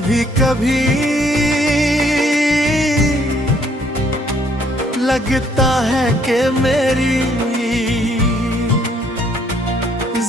कभी कभी लगता है कि मेरी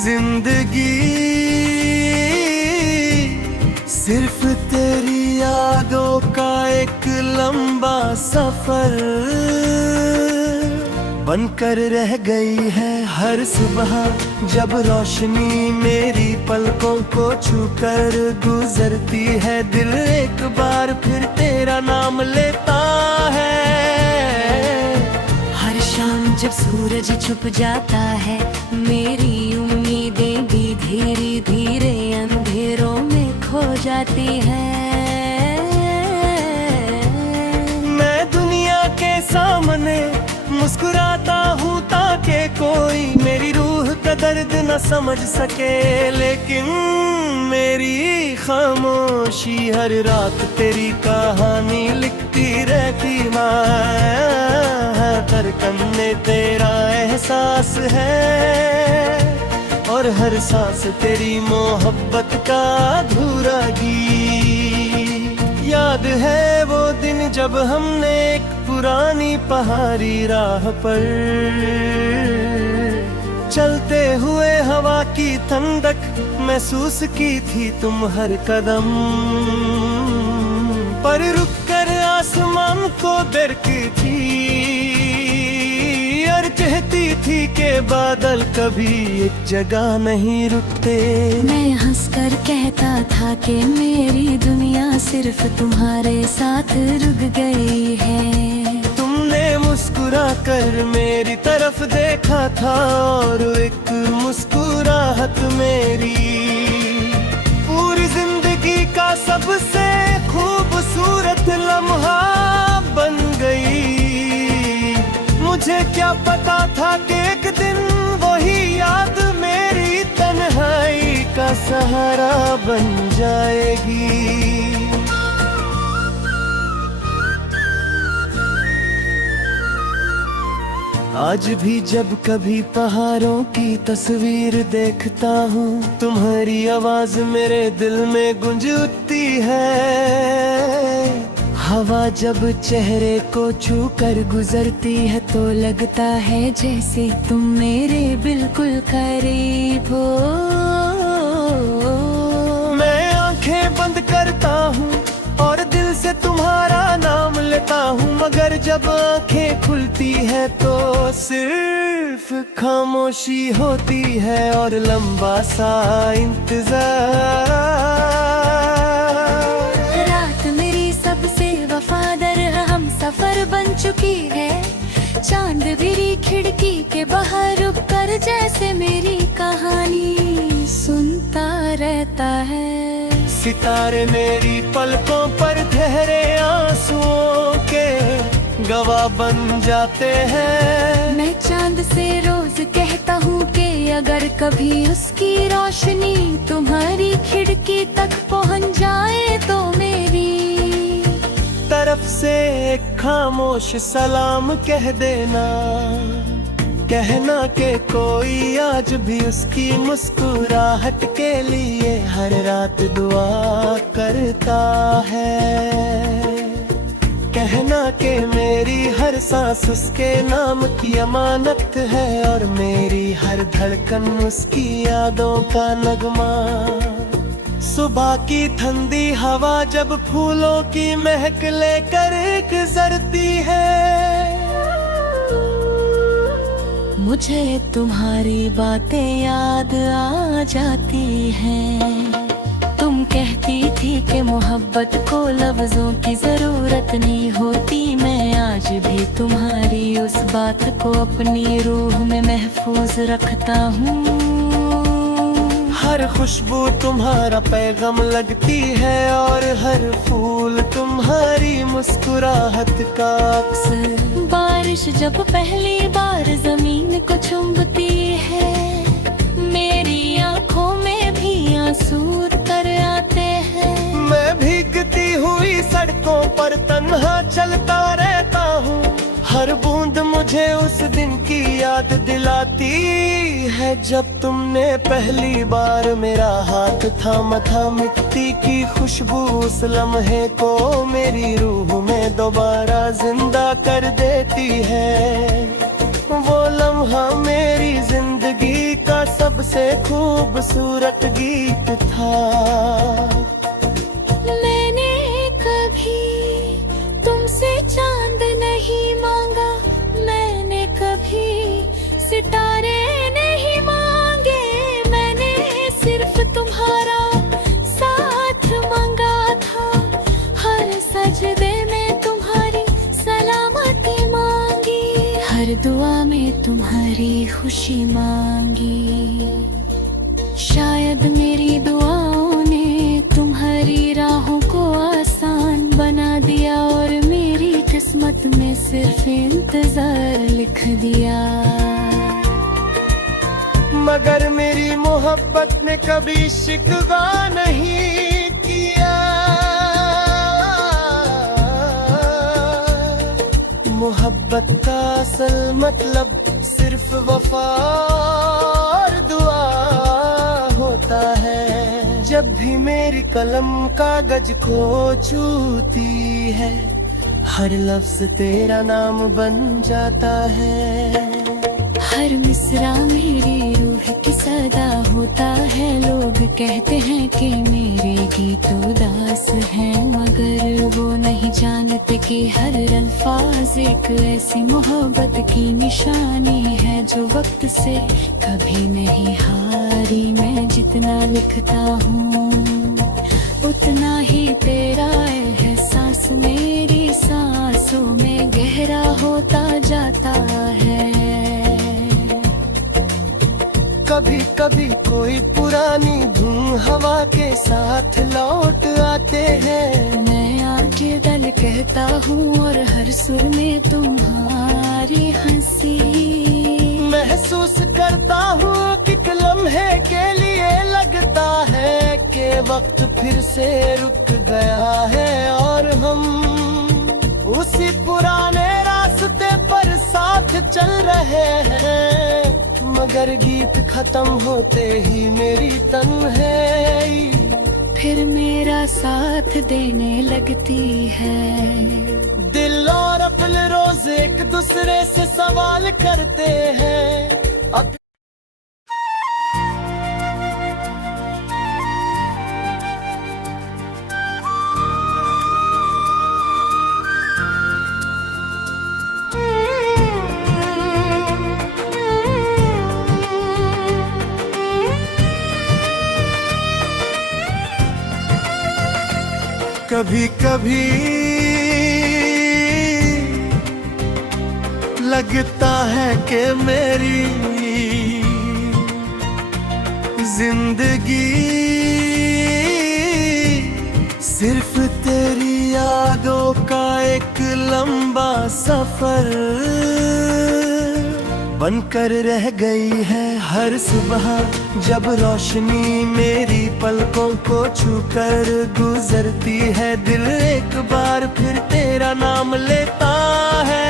जिंदगी सिर्फ तेरी यादों का एक लंबा सफर बनकर रह गई है। हर सुबह जब रोशनी मेरी पलकों को छूकर गुजरती है, दिल एक बार फिर तेरा नाम लेता है। हर शाम जब सूरज छुप जाता है, मेरी उम्मीदें भी धीरे धीरे अंधेरों में खो जाती है। मैं दुनिया के सामने मुस्कुराता हूँ ताकि कोई मेरी रूह का दर्द न समझ सके, लेकिन मेरी खामोशी हर रात तेरी कहानी लिखती रहती। धड़कन में तेरा एहसास है और हर सांस तेरी मोहब्बत का अधूरा गीत। याद है वो दिन जब हमने एक पुरानी पहाड़ी राह पर चलते हुए हवा की ठंडक महसूस की थी। तुम हर कदम पर रुक कर आसमान को देखती थी और कहती थी कि बादल कभी एक जगह नहीं रुकते। मैं हंसकर कहता था कि मेरी दुनिया सिर्फ तुम्हारे साथ रुक गई है। तुमने मुस्कुरा कर मेरी तरफ देखा था और एक मुस्कुराहट मेरी पूरी जिंदगी का सबसे खूबसूरत लम्हा बन गई। मुझे क्या पता था कि एक दिन वही याद मेरी तन्हाई का सहारा बन जाएगी। आज भी जब कभी पहाड़ों की तस्वीर देखता हूँ, तुम्हारी आवाज मेरे दिल में गूंज उठती है। हवा जब चेहरे को छू कर गुजरती है तो लगता है जैसे तुम मेरे बिल्कुल करीब हो। मैं आंखें बंद करता हूँ और दिल से तुम्हारा नाम लेता हूँ, मगर जब आंखें खुलती है तो सिर्फ खामोशी होती है और लंबा सा इंतजार। रात मेरी सबसे वफादार हम सफर बन चुकी है। चांद मेरी खिड़की के बाहर रुक कर जैसे मेरी कहानी सुनता रहता है। सितारे मेरी पलकों पर ठहरे आंसुओं के गवाह बन जाते हैं। मैं चांद से रोज कहता हूँ कि अगर कभी उसकी रोशनी तुम्हारी खिड़की तक पहुँच जाए तो मेरी तरफ से एक खामोश सलाम कह देना। कहना कि कोई आज भी उसकी मुस्कुराहट के लिए हर रात दुआ करता है। कहना कि मेरी हर सांस उसके नाम की अमानत है और मेरी हर धड़कन उसकी यादों का नगमा। सुबह की ठंडी हवा जब फूलों की महक लेकर गुजरती है, मुझे तुम्हारी बातें याद आ जाती हैं। तुम कहती थी कि मोहब्बत को लफ्जों की जरूरत नहीं होती। मैं आज भी तुम्हारी उस बात को अपनी रूह में महफूज रखता हूँ। हर खुशबू तुम्हारा पैगाम लगती है और हर फूल तुम्हारी मुस्कुराहट का अक्स। बारिश जब पहली बार जमीन को चुम्बती है, मेरी आंखों में भी आंसू उतर आते हैं। मैं भीगती हुई सड़कों पर तन्हा चलता रहता हूँ, हर बूंद मुझे उस दिन की याद दिलाती है, जब तुमने पहली बार मेरा हाथ थामा था। मिट्टी की खुशबू उस लम्हे को मेरी रूह में दोबारा जिंदा कर देती है। वो लम्हा मेरी जिंदगी का सबसे खूबसूरत गीत था। मैंने कभी तुमसे चांद नहीं मांगा, मैंने कभी सितारे नहीं मांगे, मैंने सिर्फ तुम्हारा साथ मांगा था। हर सजदे में तुम्हारी सलामती मांगी, हर दुआ में तुम्हारी खुशी मांगी। शायद मेरी दुआओं ने तुम्हारी राहों को आसान बना दिया और मेरी किस्मत में सिर्फ इंतजार लिख दिया। मगर मेरी मोहब्बत ने कभी शिकवा नहीं किया। मोहब्बत का असल मतलब सिर्फ वफा और दुआ होता है। जब भी मेरी कलम कागज को छूती है, हर लफ्ज तेरा नाम बन जाता है। हर मिसरा मेरी रूह की सदा होता है। लोग कहते हैं कि मेरे गीत उदास हैं, मगर वो नहीं जानते कि हर अल्फाज एक ऐसी मोहब्बत की निशानी है जो वक्त से कभी नहीं हारी। मैं जितना लिखता हूँ उतना ही तेरा एहसास मेरी सांसों में गहरा होता जाता है। कभी कभी कोई पुरानी धुन हवा के साथ लौट आते हैं। मैं आगे दल कहता हूँ और हर सुर में तुम्हारी हंसी। महसूस करता हूँ कि लम्हे के लिए लगता है कि वक्त फिर से रुक गया है और हम उसी पुराने रास्ते पर साथ चल रहे हैं। मगर गीत खत्म होते ही मेरी तन्हाई फिर मेरा साथ देने लगती है। दिल और अपने रोज एक दूसरे से सवाल करते हैं। अब कभी कभी लगता है कि मेरी जिंदगी सिर्फ तेरी यादों का एक लंबा सफर बनकर रह गई है। हर सुबह जब रोशनी मेरी पलकों को छूकर गुजरती है, दिल एक बार फिर तेरा नाम लेता है।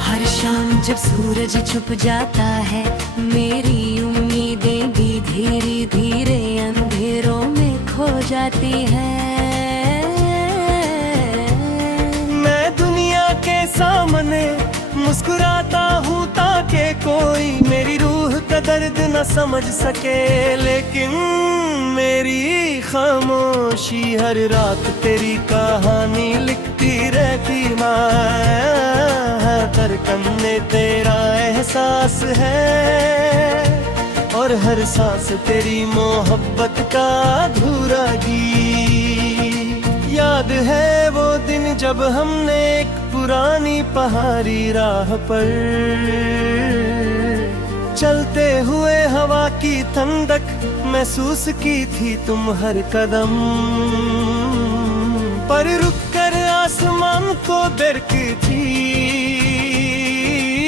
हर शाम जब सूरज छुप जाता है, मेरी उम्मीदें भी धीरे धीरे अंधेरों में खो जाती है। मैं दुनिया के सामने मुस्कुराता हूँ ताकि कोई मेरी रूह का दर्द न समझ सके, लेकिन मेरी खामोशी हर रात तेरी कहानी लिखती रहती। धड़कन में तेरा एहसास है और हर सांस तेरी मोहब्बत का अधूरा गीत। याद है वो दिन जब हमने एक पुरानी पहाड़ी राह पर चलते हुए हवा की ठंडक महसूस की थी। तुम हर कदम पर रुककर आसमान को देखती थी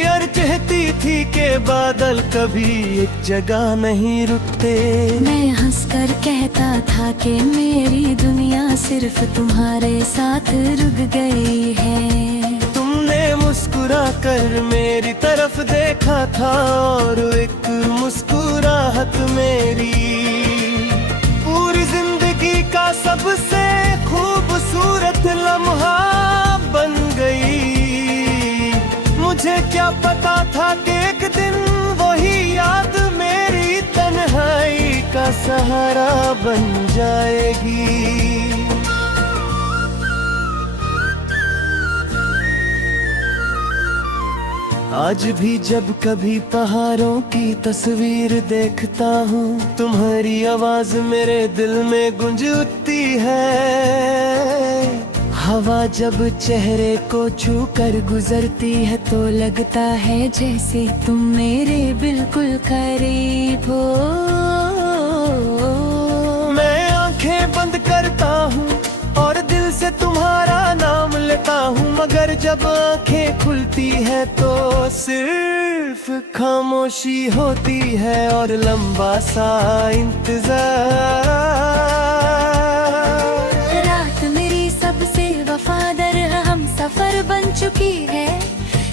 और कहती थी कि बादल कभी एक जगह नहीं रुकते। मैं हंसकर कहता था कि मेरी दुनिया सिर्फ तुम्हारे साथ रुक गई है। तुमने मुस्कुरा कर मेरी तरफ देखा था और एक मुस्कुराहट मेरी पूरी जिंदगी का सबसे खूबसूरत लम्हा बन गई। मुझे क्या पता था कि एक दिन वही याद मेरी तन्हाई का सहारा बन जाएगी। आज भी जब कभी पहाड़ों की तस्वीर देखता हूँ, तुम्हारी आवाज मेरे दिल में गूंज उठती है। हवा जब चेहरे को छू कर गुजरती है तो लगता है जैसे तुम मेरे बिल्कुल करीब हो। मैं आंखें बंद करता हूँ और दिल से तुम्हारा नाम लेता हूँ, मगर जब आंखें खुलती है तो सिर्फ खामोशी होती है और लंबा सा इंतजार। रात मेरी सबसे वफादार हम सफर बन चुकी है।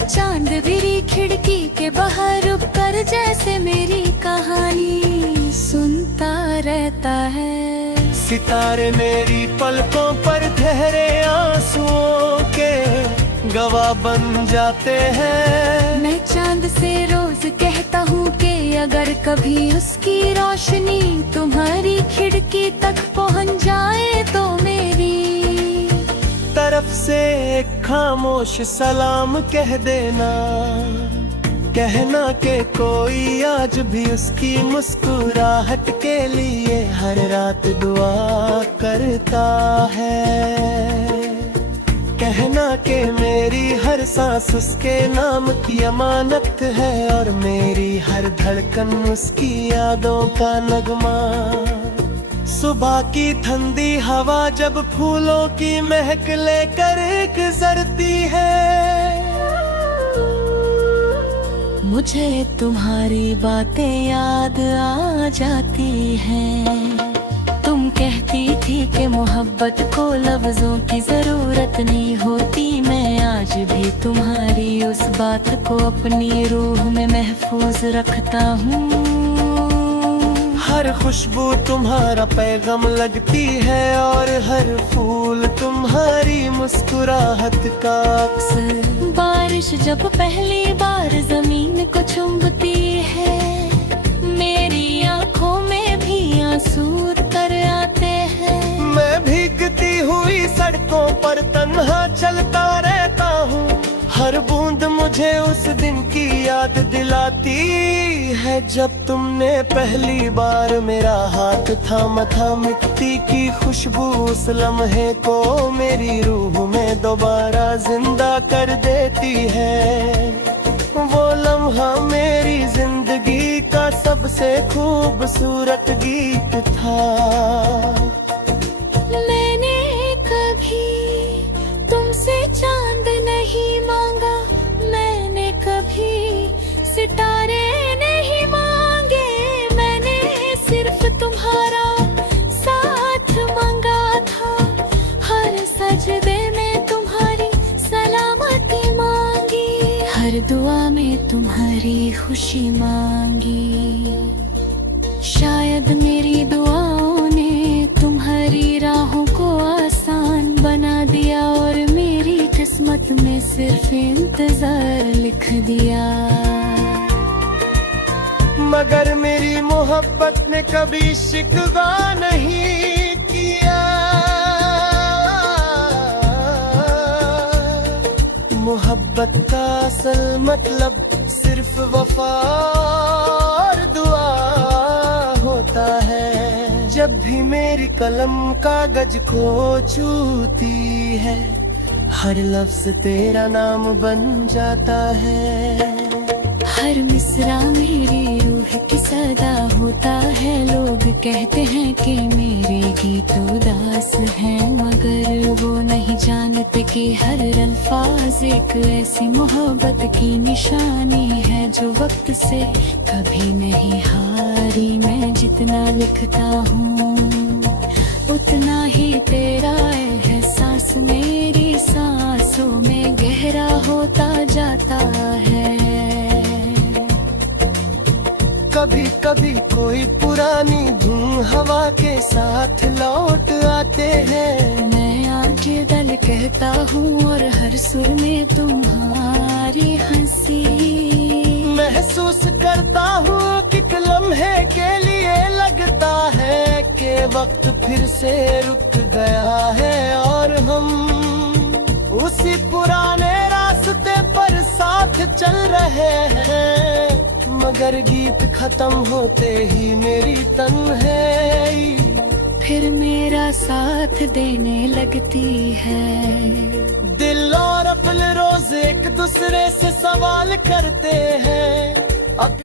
चांद मेरी खिड़की के बाहर रुक कर जैसे मेरी कहानी सुनता रहता है। सितारे मेरी पलकों पर ठहरे आंसुओं के गवाह बन जाते हैं। मैं चांद से रोज कहता हूँ कि अगर कभी उसकी रोशनी तुम्हारी खिड़की तक पहुँच जाए तो मेरी तरफ से एक खामोश सलाम कह देना, कहना कि कोई आज भी उसकी मुस्कुराहट के लिए हर रात दुआ करता है। कहना कि मेरी हर सांस उसके नाम की अमानत है और मेरी हर धड़कन उसकी यादों का नगमा। सुबह की ठंडी हवा जब फूलों की महक लेकर गुजरती है, मुझे तुम्हारी बातें याद आ जाती हैं। तुम कहती थी कि मोहब्बत को लफ्जों की जरूरत नहीं होती। मैं आज भी तुम्हारी उस बात को अपनी रूह में महफूज रखता हूँ। हर खुशबू तुम्हारा पैगाम लगती है और हर फूल तुम्हारी मुस्कुराहट का अक्स। बारिश जब पहली बार जमीन को चुम्बती है, मेरी आंखों में भी आंसू उतर आते हैं। मैं भीगती हुई सड़कों पर तन्हा चलता रहता हूँ, हर बूंद मुझे उस दिन की याद दिलाती है जब तुमने पहली बार मेरा हाथ थामा था। मिट्टी की खुशबू उस लम्हे को मेरी रूह में दोबारा जिंदा कर देती है। वो लम्हा मेरी जिंदगी का सबसे खूबसूरत गीत था। मैंने कभी तुमसे चांद नहीं मांगा, मैंने कभी सितारे नहीं मांगे, मैंने सिर्फ तुम्हारा साथ मांगा था। हर सजदे में तुम्हारी सलामती मांगी, हर दुआ में तुम्हारी खुशी मांगी। शायद मेरी दुआओं ने तुम्हारी राहों को आसान बना दिया और मेरी किस्मत में सिर्फ इंतजार लिख दिया। मगर मेरी मोहब्बत ने कभी शिकवा नहीं किया। मोहब्बत का असल मतलब सिर्फ वफा और दुआ होता है। जब भी मेरी कलम कागज को छूती है, हर लफ्ज तेरा नाम बन जाता है। हर मिसरा मेरी रूह की सदा होता है। लोग कहते हैं कि मेरे गीत उदास हैं, मगर वो नहीं जानते कि हर अल्फाज एक ऐसी मोहब्बत की निशानी है जो वक्त से कभी नहीं हारी। मैं जितना लिखता हूँ उतना ही तेरा एहसास मेरी सांसों में गहरा होता जाता है। कभी कभी कोई पुरानी धुन हवा के साथ लौट आते हैं। मैं आंखें दल कहता हूँ और हर सुर में तुम्हारी हंसी। महसूस करता हूँ कि लम्हे के लिए लगता है कि वक्त फिर से रुक गया है और हम उसी पुराने रास्ते पर साथ चल रहे हैं। मगर गीत खत्म होते ही मेरी तन्हाई फिर मेरा साथ देने लगती है। दिल और अक्ल रोज एक दूसरे से सवाल करते हैं। अब